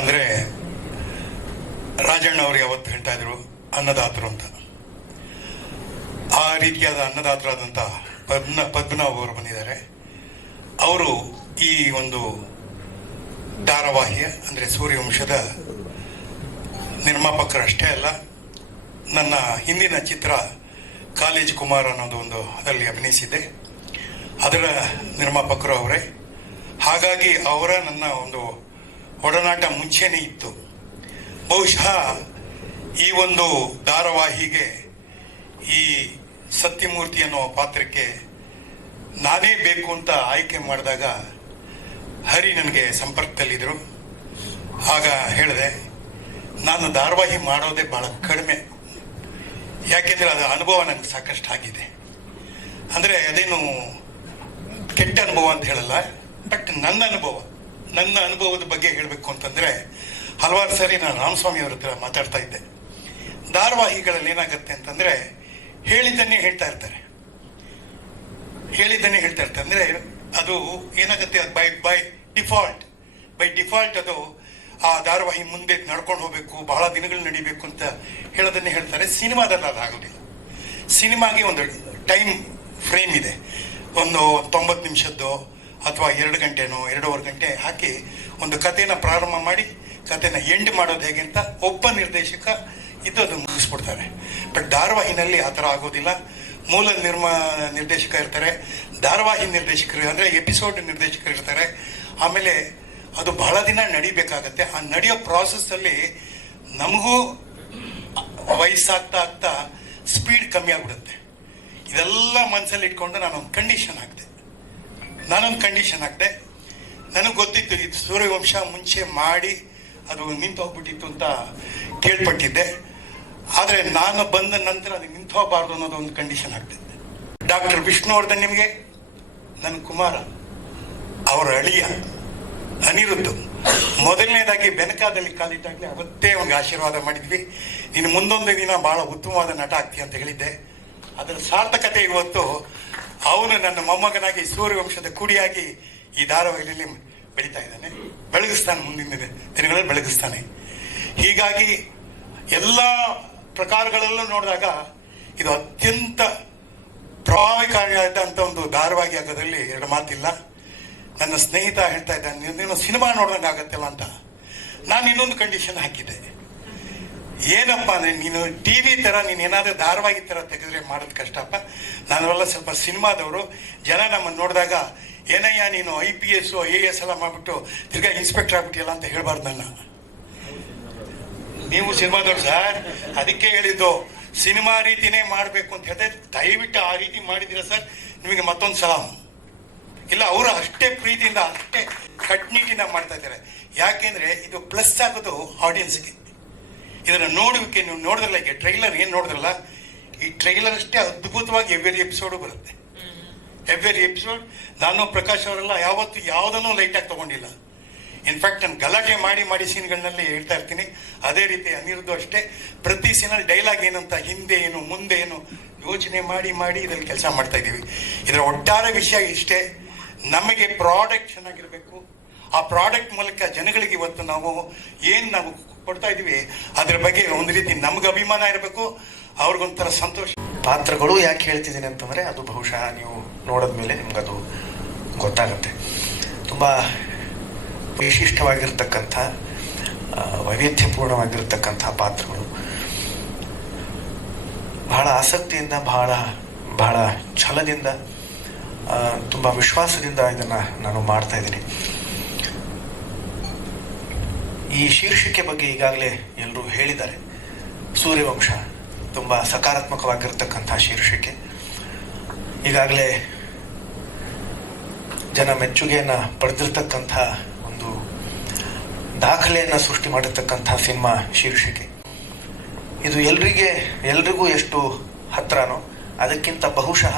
ಅಂದರೆ ರಾಜಣ್ಣ ಅವರು ಯಾವತ್ತು ಹೇಳ್ತಾ ಇದ್ರು ಅನ್ನದಾತರು ಅಂತ. ಆ ರೀತಿಯಾದ ಅನ್ನದಾತರಾದಂಥ ಪದ್ಮನಾಭ ಅವರು ಬಂದಿದ್ದಾರೆ. ಅವರು ಈ ಒಂದು ಧಾರಾವಾಹಿಯ ಅಂದರೆ ಸೂರ್ಯವಂಶದ ನಿರ್ಮಾಪಕರಷ್ಟೇ ಅಲ್ಲ, ನನ್ನ ಹಿಂದಿನ ಚಿತ್ರ ಕಾಲೇಜ್ ಕುಮಾರ್ ಅನ್ನೋದು ಒಂದು ಅದರಲ್ಲಿ ಅಭಿನಯಿಸಿದ್ದೆ, ಅದರ ನಿರ್ಮಾಪಕರು ಅವರೇ. ಹಾಗಾಗಿ ಅವರ ನನ್ನ ಒಂದು ಒಡನಾಟ ಮುಂಚೆನೇ ಇತ್ತು. ಬಹುಶಃ ಈ ಒಂದು ಧಾರಾವಾಹಿಗೆ ಈ ಸತ್ಯಮೂರ್ತಿ ಅನ್ನೋ ಪಾತ್ರಕ್ಕೆ ನಾನೇ ಬೇಕು ಅಂತ ಆಯ್ಕೆ ಮಾಡಿದಾಗ ಹರಿ ನನಗೆ ಸಂಪರ್ಕದಲ್ಲಿದ್ದರು. ಆಗ ಹೇಳಿದೆ, ನಾನು ಧಾರಾವಾಹಿ ಮಾಡೋದೇ ಭಾಳ ಕಡಿಮೆ, ಯಾಕೆಂದರೆ ಅದು ಅನುಭವ ನನಗೆ ಸಾಕಷ್ಟು ಆಗಿದೆ. ಅಂದರೆ ಅದೇನು ಕೆಟ್ಟ ಅನುಭವ ಅಂತ ಹೇಳಲ್ಲ, ಬಟ್ ನನ್ನ ಅನುಭವದ ಬಗ್ಗೆ ಹೇಳಬೇಕು ಅಂತಂದರೆ ಹಲವಾರು ಸಾರಿ ನಾನು ರಾಮಸ್ವಾಮಿ ಅವ್ರ ಹತ್ರ ಮಾತಾಡ್ತಾ ಇದ್ದೆ. ಧಾರಾವಾಹಿಗಳಲ್ಲಿ ಏನಾಗುತ್ತೆ ಅಂತಂದರೆ ಹೇಳಿದ್ದನ್ನೇ ಹೇಳ್ತಾ ಇರ್ತಾರೆ ಅಂದರೆ ಅದು ಏನಾಗುತ್ತೆ, ಬೈ ಡಿಫಾಲ್ಟ್ ಅದು ಆ ಧಾರಾವಾಹಿ ಮುಂದೆ ನಡ್ಕೊಂಡು ಹೋಗಬೇಕು, ಬಹಳ ದಿನಗಳು ನಡಿಬೇಕು ಅಂತ ಹೇಳೋದನ್ನೇ ಹೇಳ್ತಾರೆ. ಸಿನಿಮಾದಲ್ಲಿ ಅದು ಆಗೋದಿಲ್ಲ. ಸಿನಿಮಾಗೆ ಒಂದು ಟೈಮ್ ಫ್ರೇಮ್ ಇದೆ, ಒಂದು 90 ನಿಮಿಷದ್ದು ಅಥವಾ 2 ಗಂಟೆನೋ 2.5 ಗಂಟೆ ಹಾಕಿ ಒಂದು ಕಥೆನ ಪ್ರಾರಂಭ ಮಾಡಿ ಕಥೆನ ಎಂಡ್ ಮಾಡೋದು ಹೇಗೆ ಅಂತ ಒಬ್ಬ ನಿರ್ದೇಶಕ ಇದ್ದು ಅದು ಮುಗಿಸ್ಬಿಡ್ತಾರೆ. ಬಟ್ ಧಾರಾವಾಹಿನಲ್ಲಿ ಆ ಥರ ಆಗೋದಿಲ್ಲ. ಮೂಲ ನಿರ್ದೇಶಕ ಇರ್ತಾರೆ, ಧಾರಾವಾಹಿ ನಿರ್ದೇಶಕರು ಅಂದರೆ ಎಪಿಸೋಡ್ ನಿರ್ದೇಶಕರು ಇರ್ತಾರೆ. ಆಮೇಲೆ ಅದು ಬಹಳ ದಿನ ನಡಿಬೇಕಾಗತ್ತೆ. ಆ ನಡೆಯೋ ಪ್ರಾಸೆಸ್ಸಲ್ಲಿ ನಮಗೂ ವಯಸ್ಸಾಗ್ತಾ ಸ್ಪೀಡ್ ಕಮ್ಮಿ ಆಗ್ಬಿಡುತ್ತೆ. ಇದೆಲ್ಲ ಮನಸ್ಸಲ್ಲಿ ಇಟ್ಕೊಂಡು ನಾನೊಂದು ಕಂಡೀಷನ್ ಹಾಕಿದೆ. ನನಗೆ ಗೊತ್ತಿತ್ತು ಇದು ಸೂರ್ಯವಂಶ ಮುಂಚೆ ಮಾಡಿ ಅದು ನಿಂತು ಹೋಗ್ಬಿಟ್ಟಿತ್ತು ಅಂತ ಕೇಳ್ಪಟ್ಟಿದ್ದೆ. ಆದರೆ ನಾನು ಬಂದ ನಂತರ ಅದು ನಿಂತು ಹೋಗಬಾರ್ದು ಅನ್ನೋದು ಒಂದು ಕಂಡೀಷನ್ ಆಗ್ತಿದ್ದೆ. ಡಾಕ್ಟರ್ ವಿಷ್ಣುವರ್ಧನ್ ನಿಮಗೆ ನನ್ನ ಕುಮಾರ, ಅವರ ಅಳಿಯ ಅನಿರುದ್ಧು ಮೊದಲನೇದಾಗಿ ಬೆನಕಾದಲ್ಲಿ ಕಾಲಿಟ್ಟಾಗಲಿ ಅವತ್ತೇ ಒಂದು ಆಶೀರ್ವಾದ ಮಾಡಿದ್ವಿ, ನೀನು ಮುಂದೊಂದು ದಿನ ಬಹಳ ಉತ್ತಮವಾದ ನಟ ಆಗ್ತೀಯ ಅಂತ ಹೇಳಿದ್ದೆ. ಅದರ ಸಾರ್ಥಕತೆ ಇವತ್ತು ಅವನು ನನ್ನ ಮೊಮ್ಮಗನಾಗಿ ಸೂರ್ಯವಂಶದ ಕುಡಿಯಾಗಿ ಈ ಧಾರಾವಾಹಿಯಲ್ಲಿ ಬೆಳೀತಾ ಇದ್ದಾನೆ, ಬೆಳಗಿಸ್ತಾನೆ, ಮುಂದಿನ ದಿನಗಳಲ್ಲಿ ಬೆಳಗಿಸ್ತಾನೆ. ಹೀಗಾಗಿ ಎಲ್ಲ ಪ್ರಕಾರಗಳಲ್ಲೂ ನೋಡಿದಾಗ ಇದು ಅತ್ಯಂತ ಪ್ರಭಾವಕಾರಿಯಾದಂಥ ಒಂದು ಧಾರಾವಾಹಿ ಆಗೋದ್ರಲ್ಲಿ ಎರಡು ಮಾತಿಲ್ಲ. ನನ್ನ ಸ್ನೇಹಿತ ಹೇಳ್ತಾ ಇದ್ದಾನೆ, ನೀನು ಸಿನಿಮಾ ನೋಡ್ದಂಗೆ ಆಗತ್ತಲ್ಲ ಅಂತ. ನಾನು ಇನ್ನೊಂದು ಕಂಡೀಷನ್ ಹಾಕಿದ್ದೆ, ಏನಪ್ಪ ಅಂದರೆ ನೀನು TV ಥರ ನೀನು ಏನಾದರೂ ಧಾರಾವಾಹಿ ಥರ ತೆಗೆದ್ರೆ ಮಾಡೋದು ಕಷ್ಟಪ್ಪ. ನಾವೆಲ್ಲ ಸ್ವಲ್ಪ ಸಿನಿಮಾದವರು, ಜನ ನಮ್ಮನ್ನು ನೋಡಿದಾಗ ಏನಯ್ಯ ನೀನು IPS IAS ಎಲ್ಲ ಮಾಡಿಬಿಟ್ಟು ತಿರ್ಗಾ ಇನ್ಸ್ಪೆಕ್ಟರ್ ಆಗ್ಬಿಟ್ಟಿಲ್ಲ ಅಂತ ಹೇಳ್ಬಾರ್ದು. ನೀವು ಸಿನಿಮಾದವ್ರು ಸರ್, ಅದಕ್ಕೆ ಹೇಳಿದ್ದು ಸಿನಿಮಾ ರೀತಿನೇ ಮಾಡಬೇಕು ಅಂತ ಹೇಳಿದ್ರೆ ದಯವಿಟ್ಟು ಆ ರೀತಿ ಮಾಡಿದ್ದೀರಾ ಸರ್, ನಿಮಗೆ ಮತ್ತೊಂದು ಸಲಾಮ್. ಇಲ್ಲ, ಅವರು ಅಷ್ಟೇ ಪ್ರೀತಿಯಿಂದ ಅಷ್ಟೇ ಕಟ್ನಿಟ್ಟಿಂದ ಮಾಡ್ತಾ ಇದ್ದಾರೆ. ಯಾಕೆಂದರೆ ಇದು ಪ್ಲಸ್ ಆಗೋದು ಆಡಿಯನ್ಸ್ಗೆ. ಇದನ್ನು ನೋಡುವಿಕೆ ನೀವು ನೋಡಿದ್ರಲ್ಲ, ಈಗ ಟ್ರೈಲರ್ ಏನು ನೋಡಿದ್ರಲ್ಲ, ಈ ಟ್ರೈಲರ್ ಅಷ್ಟೇ ಅದ್ಭುತವಾಗಿ ಎವ್ರಿ ಎಪಿಸೋಡು ಬರುತ್ತೆ. ಎವ್ರಿ ಎಪಿಸೋಡ್ ನಾನು ಪ್ರಕಾಶ್ ಅವರೆಲ್ಲ ಯಾವತ್ತು ಯಾವುದನ್ನೂ ಲೈಟಾಗಿ ತೊಗೊಂಡಿಲ್ಲ. ಇನ್ಫ್ಯಾಕ್ಟ್ ನಾನು ಗಲಾಟೆ ಮಾಡಿ ಸೀನ್ಗಳನ್ನಲ್ಲಿ ಹೇಳ್ತಾ ಇರ್ತೀನಿ. ಅದೇ ರೀತಿ ಅನಿರುದ್ಧು ಅಷ್ಟೇ, ಪ್ರತಿ ಸೀನಲ್ಲಿ ಡೈಲಾಗ್ ಏನಂತ ಹಿಂದೆ ಏನು ಮುಂದೆ ಏನು ಯೋಚನೆ ಮಾಡಿ ಇದರಲ್ಲಿ ಕೆಲಸ ಮಾಡ್ತಾ ಇದ್ದೀವಿ. ಇದರ ಒಟ್ಟಾರೆ ವಿಷಯ ಇಷ್ಟೇ, ನಮಗೆ ಪ್ರಾಡಕ್ಟ್ ಚೆನ್ನಾಗಿರಬೇಕು. ಆ ಪ್ರಾಡಕ್ಟ್ ಮೂಲಕ ಜನಗಳಿಗೆ ಇವತ್ತು ನಾವು ಕೊಡ್ತಾ ಇದ್ದೀವಿ ಅದ್ರ ಬಗ್ಗೆ ಒಂದು ರೀತಿ ನಮ್ಗೆ ಅಭಿಮಾನ ಇರಬೇಕು, ಅವ್ರಿಗೊಂಥರ ಸಂತೋಷ. ಪಾತ್ರಗಳು ಯಾಕೆ ಹೇಳ್ತಿದ್ದೀನಿ ಅಂತಂದರೆ ಅದು ಬಹುಶಃ ನೀವು ನೋಡಿದ್ಮೇಲೆ ನಿಮ್ಗದು ಗೊತ್ತಾಗುತ್ತೆ. ತುಂಬ ವಿಶಿಷ್ಟವಾಗಿರ್ತಕ್ಕಂಥ ವೈವಿಧ್ಯಪೂರ್ಣವಾಗಿರ್ತಕ್ಕಂಥ ಪಾತ್ರಗಳು. ಬಹಳ ಆಸಕ್ತಿಯಿಂದ, ಬಹಳ ಛಲದಿಂದ, ತುಂಬ ವಿಶ್ವಾಸದಿಂದ ಇದನ್ನು ನಾನು ಮಾಡ್ತಾ ಇದ್ದೀನಿ. ಈ ಶೀರ್ಷಿಕೆ ಬಗ್ಗೆ ಈಗಾಗಲೇ ಎಲ್ಲರೂ ಹೇಳಿದ್ದಾರೆ. ಸೂರ್ಯವಂಶ ತುಂಬ ಸಕಾರಾತ್ಮಕವಾಗಿರ್ತಕ್ಕಂಥ ಶೀರ್ಷಿಕೆ. ಈಗಾಗಲೇ ಜನ ಮೆಚ್ಚುಗೆಯನ್ನು ಪಡೆದಿರ್ತಕ್ಕಂಥ ಒಂದು ದಾಖಲೆಯನ್ನು ಸೃಷ್ಟಿ ಮಾಡಿರ್ತಕ್ಕಂಥ ಸಿನಿಮಾ ಶೀರ್ಷಿಕೆ. ಇದು ಎಲ್ರಿಗೂ ಎಷ್ಟು ಹತ್ರನೋ ಅದಕ್ಕಿಂತ ಬಹುಶಃ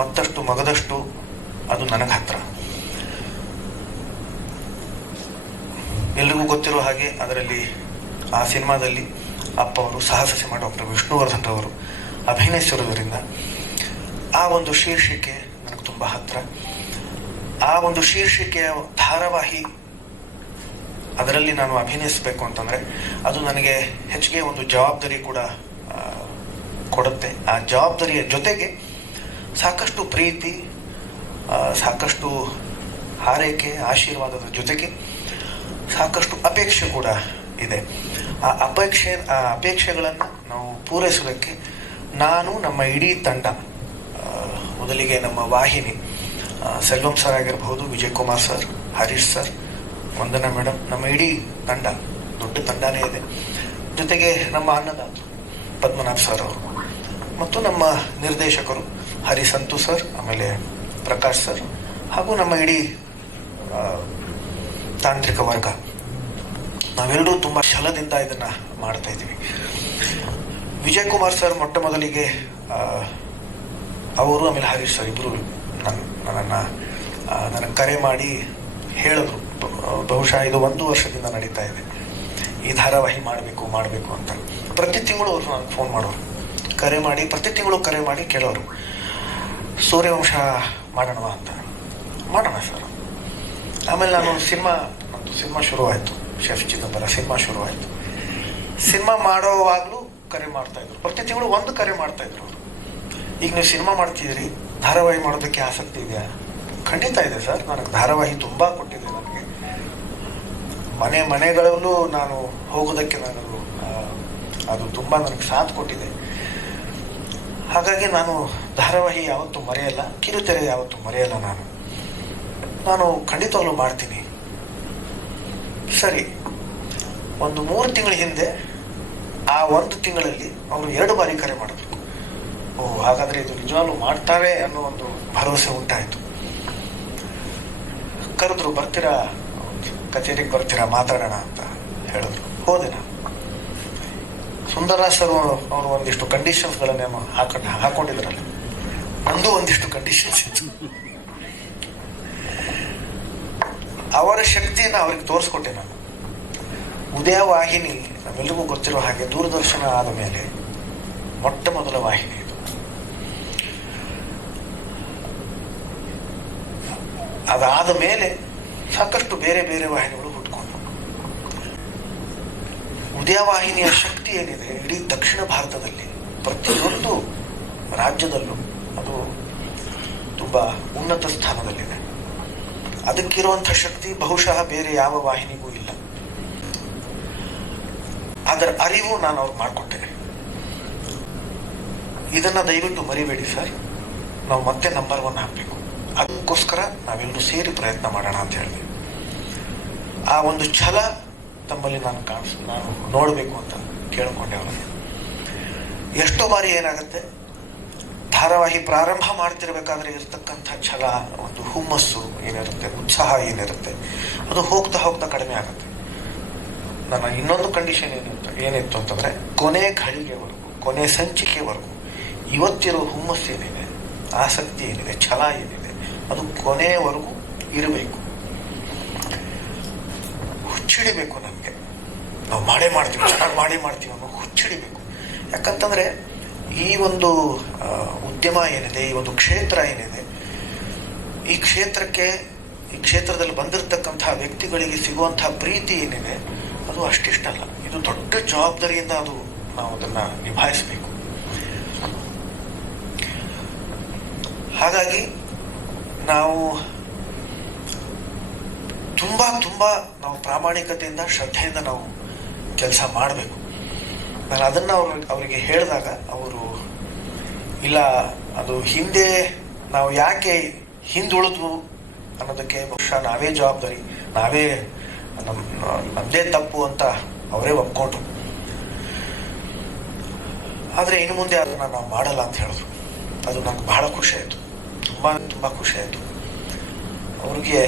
ಮತ್ತಷ್ಟು ಮಗದಷ್ಟು ಅದು ನನಗೆ ಹತ್ರ. ಎಲ್ರಿಗೂ ಗೊತ್ತಿರೋ ಹಾಗೆ ಅದರಲ್ಲಿ ಆ ಸಿನಿಮಾದಲ್ಲಿ ಅಪ್ಪ ಅವರು ಸಾಹಸ ಸಿಂಹ ಡಾಕ್ಟರ್ ವಿಷ್ಣುವರ್ಧನ್ ರವರು ಅಭಿನಯಿಸಿರೋದ್ರಿಂದ ಆ ಒಂದು ಶೀರ್ಷಿಕೆ ನನಗೆ ತುಂಬ ಹತ್ರ. ಆ ಒಂದು ಶೀರ್ಷಿಕೆಯ ಧಾರಾವಾಹಿ ಅದರಲ್ಲಿ ನಾನು ಅಭಿನಯಿಸಬೇಕು ಅಂತಂದರೆ ಅದು ನನಗೆ ಹೆಚ್ಚಿಗೆ ಒಂದು ಜವಾಬ್ದಾರಿ ಕೂಡ ಕೊಡುತ್ತೆ. ಆ ಜವಾಬ್ದಾರಿಯ ಜೊತೆಗೆ ಸಾಕಷ್ಟು ಪ್ರೀತಿ, ಸಾಕಷ್ಟು ಹಾರೈಕೆ, ಆಶೀರ್ವಾದದ ಜೊತೆಗೆ ಸಾಕಷ್ಟು ಅಪೇಕ್ಷೆ ಕೂಡ ಇದೆ. ಆ ಅಪೇಕ್ಷೆಗಳನ್ನು ನಾವು ಪೂರೈಸೋದಕ್ಕೆ ನಾನು, ನಮ್ಮ ಇಡೀ ತಂಡ, ಮೊದಲಿಗೆ ನಮ್ಮ ವಾಹಿನಿ ಸೆಲ್ವಂ ಸರ್ ಆಗಿರಬಹುದು, ವಿಜಯ್ ಕುಮಾರ್ ಸರ್, ಹರೀಶ್ ಸರ್, ವಂದನಾ ಮೇಡಮ್, ನಮ್ಮ ಇಡೀ ತಂಡ, ದೊಡ್ಡ ತಂಡನೇ ಇದೆ. ಜೊತೆಗೆ ನಮ್ಮ ಅನ್ನದಾತ ಪದ್ಮನಾಭ್ ಸರ್ ಅವರು ಮತ್ತು ನಮ್ಮ ನಿರ್ದೇಶಕರು ಹರಿಸಂತು ಸರ್, ಆಮೇಲೆ ಪ್ರಕಾಶ್ ಸರ್, ಹಾಗೂ ನಮ್ಮ ಇಡೀ ತಾಂತ್ರಿಕ ವರ್ಗ, ನಾವೆಲ್ಲರೂ ತುಂಬ ಛಲದಿಂದ ಇದನ್ನು ಮಾಡ್ತಾ ಇದ್ದೀವಿ. ವಿಜಯ್ ಕುಮಾರ್ ಸರ್ ಮೊಟ್ಟ ಮೊದಲಿಗೆ ಅವರು, ಆಮೇಲೆ ಹರೀಶ್ ಸರ್ ಇಬ್ಬರು ನನಗೆ ಕರೆ ಮಾಡಿ ಹೇಳಿದ್ರು, ಬಹುಶಃ ಇದು 1 ವರ್ಷದಿಂದ ನಡೀತಾ ಇದೆ, ಈ ಧಾರಾವಾಹಿ ಮಾಡಬೇಕು ಅಂತ. ಪ್ರತಿ ತಿಂಗಳು ಅವರು ನನಗೆ ಫೋನ್ ಮಾಡೋರು, ಕರೆ ಮಾಡಿ, ಪ್ರತಿ ತಿಂಗಳು ಕರೆ ಮಾಡಿ ಕೇಳೋರು, ಸೂರ್ಯವಂಶ ಮಾಡೋಣವಾ ಅಂತ. ಮಾಡೋಣ ಸರ್. ಆಮೇಲೆ ನಂದು ಸಿನಿಮಾ ಶುರುವಾಯಿತು, ಶೆಫ್ ಚಿದಂಬರ ಸಿನಿಮಾ ಶುರುವಾಯಿತು. ಸಿನಿಮಾ ಮಾಡೋವಾಗಲೂ ಕರೆ ಮಾಡ್ತಾಯಿದ್ರು, ಪ್ರತಿ ತಿಂಗಳು 1 ಕರೆ ಮಾಡ್ತಾಯಿದ್ರು ಅವರು. ಈಗ ನೀವು ಸಿನಿಮಾ ಮಾಡ್ತಿದ್ದೀರಿ, ಧಾರಾವಾಹಿ ಮಾಡೋದಕ್ಕೆ ಆಸಕ್ತಿ ಇದೆಯಾ? ಖಂಡಿತ ಇದೆ ಸರ್, ನನಗೆ ಧಾರಾವಾಹಿ ತುಂಬ ಕೊಟ್ಟಿದೆ. ನನಗೆ ಮನೆಗಳಲ್ಲೂ ನಾನು ಹೋಗೋದಕ್ಕೆ ಅದು ತುಂಬ ನನಗೆ ಸಾಥ್ ಕೊಟ್ಟಿದೆ. ಹಾಗಾಗಿ ನಾನು ಧಾರಾವಾಹಿ ಯಾವತ್ತೂ ಮರೆಯಲ್ಲ, ಕಿರುತೆರೆ ಯಾವತ್ತೂ ಮರೆಯಲ್ಲ. ನಾನು ಖಂಡಿತವಾಗ್ಲೂ ಮಾಡ್ತೀನಿ. ಸರಿ, ಒಂದು 3 ತಿಂಗಳ ಹಿಂದೆ ಆ 1 ತಿಂಗಳಲ್ಲಿ ಅವರು 2 ಬಾರಿ ಕರೆ ಮಾಡಿದ್ರು. ಹಾಗಾದರೆ ಇದು ನಿಜವಾಗ್ಲೂ ಮಾಡ್ತಾರೆ ಅನ್ನೋ ಒಂದು ಭರವಸೆ ಉಂಟಾಯಿತು. ಕರೆದ್ರು, ಬರ್ತೀರಾ ಕಚೇರಿಗೆ, ಬರ್ತೀರಾ ಮಾತಾಡೋಣ ಅಂತ ಹೇಳಿದ್ರು. ಹೋದೆ ನಾನು. ಸುಂದರರಾಜ್ ಸರ್ ಅವರು ಒಂದಿಷ್ಟು ಕಂಡೀಷನ್ಸ್ಗಳನ್ನೇನೋ ಹಾಕೊಂಡಿದ್ರಲ್ಲ, ನಂದು ಒಂದಿಷ್ಟು ಕಂಡೀಷನ್ಸ್ ಇತ್ತು. ಅವರ ಶಕ್ತಿಯನ್ನು ಅವ್ರಿಗೆ ತೋರಿಸ್ಕೊಟ್ಟೆ ನಾನು. ಉದಯ ವಾಹಿನಿ ನಮ್ಮೆಲ್ಲರಿಗೂ ಗೊತ್ತಿರೋ ಹಾಗೆ ದೂರದರ್ಶನ ಆದ ಮೇಲೆ ಮೊಟ್ಟ ಮೊದಲ ವಾಹಿನಿ ಇದು. ಅದಾದ ಮೇಲೆ ಸಾಕಷ್ಟು ಬೇರೆ ಬೇರೆ ವಾಹಿನಿಗಳು ಹುಟ್ಕೊಂಡು, ಉದಯ ವಾಹಿನಿಯ ಶಕ್ತಿ ಏನಿದೆ ಇಡೀ ದಕ್ಷಿಣ ಭಾರತದಲ್ಲಿ ಪ್ರತಿಯೊಂದು ರಾಜ್ಯದಲ್ಲೂ ಅದು ತುಂಬ ಉನ್ನತ ಸ್ಥಾನದಲ್ಲಿದೆ. ಅದಕ್ಕಿರುವಂಥ ಶಕ್ತಿ ಬಹುಶಃ ಬೇರೆ ಯಾವ ವಾಹಿನಿಗೂ ಇಲ್ಲ. ಅದರ ಅರಿವು ನಾನು ಅವ್ರಿಗೆ ಮಾಡಿಕೊಟ್ಟೆ. ಇದನ್ನ ದಯವಿಟ್ಟು ಮರಿಬೇಡಿ ಸರ್, ನಾವು ಮತ್ತೆ ನಂಬರ್ 1 ಹಾಕಬೇಕು, ಅದಕ್ಕೋಸ್ಕರ ನಾವೆಲ್ಲರೂ ಸೇರಿ ಪ್ರಯತ್ನ ಮಾಡೋಣ ಅಂತ ಹೇಳಿದೆ. ಆ ಒಂದು ಛಲ ತಮ್ಮಲ್ಲಿ ನಾನು ನೋಡಬೇಕು ಅಂತ ಕೇಳಿಕೊಂಡೆ ಅವರನ್ನು. ಎಷ್ಟೋ ಬಾರಿ ಏನಾಗುತ್ತೆ, ಧಾರಾವಾಹಿ ಪ್ರಾರಂಭ ಮಾಡ್ತಿರ್ಬೇಕಾದ್ರೆ ಇರತಕ್ಕಂಥ ಛಲ, ಒಂದು ಹುಮ್ಮಸ್ಸು ಏನಿರುತ್ತೆ, ಉತ್ಸಾಹ ಏನಿರುತ್ತೆ, ಅದು ಹೋಗ್ತಾ ಹೋಗ್ತಾ ಕಡಿಮೆ ಆಗುತ್ತೆ. ನನ್ನ ಇನ್ನೊಂದು ಕಂಡೀಷನ್ ಏನಿತ್ತು ಅಂತಂದರೆ, ಕೊನೆ ಘಳಿಗೆವರೆಗೂ, ಕೊನೆ ಸಂಚಿಕೆವರೆಗೂ ಇವತ್ತಿರೋ ಹುಮ್ಮಸ್ಸು ಏನಿದೆ, ಆಸಕ್ತಿ ಏನಿದೆ, ಛಲ ಏನಿದೆ, ಅದು ಕೊನೆಯವರೆಗೂ ಇರಬೇಕು. ಹುಚ್ಚಿಡಿಬೇಕು ನಮಗೆ, ನಾವು ಮಾಡೇ ಮಾಡ್ತೀವಿ, ಚೆನ್ನಾಗಿ ಮಾಡೇ ಮಾಡ್ತೀವಿ ಅನ್ನೋ ಹುಚ್ಚಿಡಿಬೇಕು. ಯಾಕಂತಂದರೆ ಈ ಒಂದು ಉದ್ಯಮ ಏನಿದೆ, ಈ ಒಂದು ಕ್ಷೇತ್ರ ಏನಿದೆ, ಈ ಕ್ಷೇತ್ರದಲ್ಲಿ ಬಂದಿರತಕ್ಕಂತಹ ವ್ಯಕ್ತಿಗಳಿಗೆ ಸಿಗುವಂತಹ ಪ್ರೀತಿ ಏನಿದೆ, ಅದು ಅಷ್ಟಿಷ್ಟಲ್ಲ. ಇದು ದೊಡ್ಡ ಜವಾಬ್ದಾರಿಯಿಂದ ನಾವು ಅದನ್ನು ನಿಭಾಯಿಸಬೇಕು. ಹಾಗಾಗಿ ನಾವು ತುಂಬ ನಾವು ಪ್ರಾಮಾಣಿಕತೆಯಿಂದ, ಶ್ರದ್ಧೆಯಿಂದ ನಾವು ಕೆಲಸ ಮಾಡಬೇಕು. ನಾನು ಅದನ್ನು ಅವರಿಗೆ ಹೇಳಿದಾಗ ಅವರು, ಇಲ್ಲ, ಅದು ಹಿಂದೆ ನಾವು ಯಾಕೆ ಹಿಂದುಳಿದ್ವು ಅನ್ನೋದಕ್ಕೆ ಬಹುಶಃ ನಾವೇ ಜವಾಬ್ದಾರಿ, ನಮ್ಮದೇ ತಪ್ಪು ಅಂತ ಅವರೇ ಒಪ್ಕೊಂಡ್ರು. ಆದರೆ ಇನ್ನು ಮುಂದೆ ಅದನ್ನು ನಾವು ಮಾಡಲ್ಲ ಅಂತ ಹೇಳಿದ್ರು. ಅದು ನನಗೆ ಬಹಳ ಖುಷಿ ಆಯಿತು, ತುಂಬ ಖುಷಿ ಆಯಿತು. ಅವ್ರಿಗೆ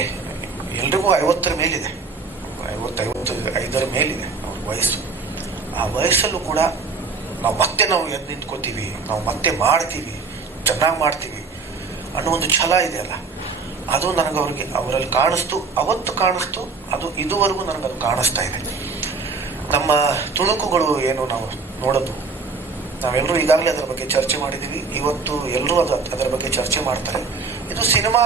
ಎಲ್ರಿಗೂ 50ರ ಮೇಲಿದೆ, 55ರ ಮೇಲಿದೆ ಅವ್ರ ವಯಸ್ಸು. ಆ ವಯಸ್ಸಲ್ಲೂ ಕೂಡ ನಾವು ಎದ್ದು ನಿಂತ್ಕೋತೀವಿ, ನಾವು ಮತ್ತೆ ಮಾಡ್ತೀವಿ, ಚೆನ್ನಾಗಿ ಮಾಡ್ತೀವಿ ಅನ್ನೋ ಒಂದು ಛಲ ಇದೆಯಲ್ಲ, ಅದು ಅವರಲ್ಲಿ ಕಾಣಿಸ್ತು, ಅವತ್ತು ಕಾಣಿಸ್ತು, ಅದು ಇದುವರೆಗೂ ನನಗದು ಕಾಣಿಸ್ತಾ ಇದೆ. ನಮ್ಮ ತುಣುಕುಗಳು ಏನು ನಾವು ನೋಡೋದು, ನಾವೆಲ್ಲರೂ ಈಗಾಗಲೇ ಅದರ ಬಗ್ಗೆ ಚರ್ಚೆ ಮಾಡಿದ್ದೀವಿ. ಇವತ್ತು ಎಲ್ಲರೂ ಅದರ ಬಗ್ಗೆ ಚರ್ಚೆ ಮಾಡ್ತಾರೆ. ಇದು ಸಿನಿಮಾ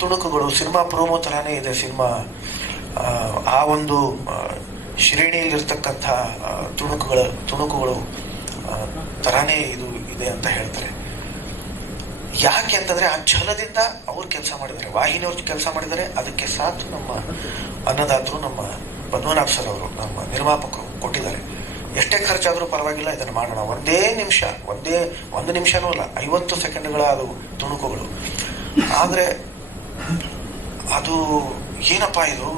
ತುಣುಕುಗಳು, ಸಿನಿಮಾ ಪ್ರೋಮೋ ಥರನೇ ಇದೆ ಸಿನಿಮಾ ಆ ಒಂದು ಶ್ರೇಣಿಯಲ್ಲಿರ್ತಕ್ಕಂಥ ತುಣುಕುಗಳು ತರಾನೇ ಇದು ಇದೆ ಅಂತ ಹೇಳ್ತಾರೆ. ಯಾಕೆ ಅಂತಂದ್ರೆ ಆ ಛಲದಿಂದ ಅವ್ರು ಕೆಲಸ ಮಾಡಿದ್ದಾರೆ, ವಾಹಿನಿಯವ್ರು ಕೆಲಸ ಮಾಡಿದ್ದಾರೆ. ಅದಕ್ಕೆ ಸಾಥ್ ನಮ್ಮ ಅನ್ನದಾತರು, ನಮ್ಮ ಪದ್ಮನಾಭ್ ಸರ್ ಅವರು, ನಮ್ಮ ನಿರ್ಮಾಪಕರು ಕೊಟ್ಟಿದ್ದಾರೆ. ಎಷ್ಟೇ ಖರ್ಚಾದರೂ ಪರವಾಗಿಲ್ಲ, ಇದನ್ನು ಮಾಡೋಣ. ಒಂದು ನಿಮಿಷನೂ ಅಲ್ಲ, 50 ಸೆಕೆಂಡ್ಗಳ ಅದು ತುಣುಕುಗಳು. ಆದರೆ ಅದು ಏನಪ್ಪ ಇದು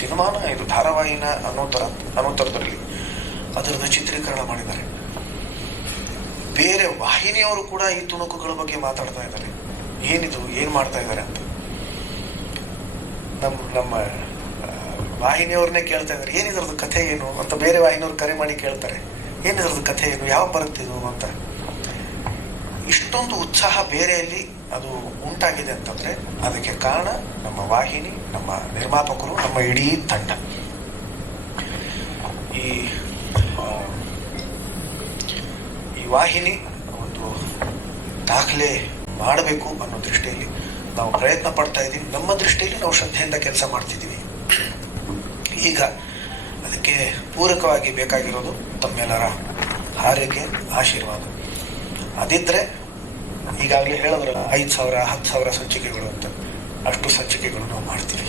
ಸಿನಿಮಾನ, ಇದು ಧಾರಾವಾಹಿನ ಅನ್ನೋ ಥರದಲ್ಲಿ ಅದರದ್ದು ಚಿತ್ರೀಕರಣ ಮಾಡಿದ್ದಾರೆ. ಬೇರೆ ವಾಹಿನಿಯವರು ಕೂಡ ಈ ತುಣುಕುಗಳ ಬಗ್ಗೆ ಮಾತಾಡ್ತಾ ಇದ್ದಾರೆ, ಏನ್ ಮಾಡ್ತಾ ಇದ್ದಾರೆ ಅಂತ. ನಮ್ಮ ವಾಹಿನಿಯವ್ರನ್ನೇ ಕೇಳ್ತಾ ಇದ್ದಾರೆ, ಏನಿದ್ರದ್ದು ಕಥೆ ಏನು ಅಂತ. ಬೇರೆ ವಾಹಿನಿಯವ್ರು ಕರೆ ಮಾಡಿ ಕೇಳ್ತಾರೆ, ಏನಿದ್ರದ್ದು ಕಥೆ ಏನು, ಯಾವ ಬರುತ್ತೆ ಇದು ಅಂತ. ಇಷ್ಟೊಂದು ಉತ್ಸಾಹ ಬೇರೆಯಲ್ಲಿ ಅದು ಉಂಟಾಗಿದೆ ಅಂತಂದ್ರೆ ಅದಕ್ಕೆ ಕಾರಣ ನಮ್ಮ ವಾಹಿನಿ, ನಮ್ಮ ನಿರ್ಮಾಪಕರು, ನಮ್ಮ ಇಡೀ ತಂಡ. ಈ ವಾಹಿನಿ ಒಂದು ದಾಖಲೆ ಮಾಡಬೇಕು ಅನ್ನೋ ದೃಷ್ಟಿಯಲ್ಲಿ ನಾವು ಪ್ರಯತ್ನ ಪಡ್ತಾ ಇದ್ದೀವಿ. ನಮ್ಮ ದೃಷ್ಟಿಯಲ್ಲಿ ನಾವು ಶ್ರದ್ಧೆಯಿಂದ ಕೆಲಸ ಮಾಡ್ತಿದ್ದೀವಿ. ಈಗ ಅದಕ್ಕೆ ಪೂರಕವಾಗಿ ಬೇಕಾಗಿರೋದು ತಮ್ಮೆಲ್ಲರ ಹಾರೈಕೆ, ಆಶೀರ್ವಾದ. ಅದಿದ್ರೆ ಈಗಾಗಲೇ ಹೇಳಿದ್ರಲ್ಲ 5,000 10,000 ಸಂಚಿಕೆಗಳು ಅಂತ, ಅಷ್ಟು ಸಂಚಿಕೆಗಳು ನಾವು ಮಾಡ್ತೀವಿ.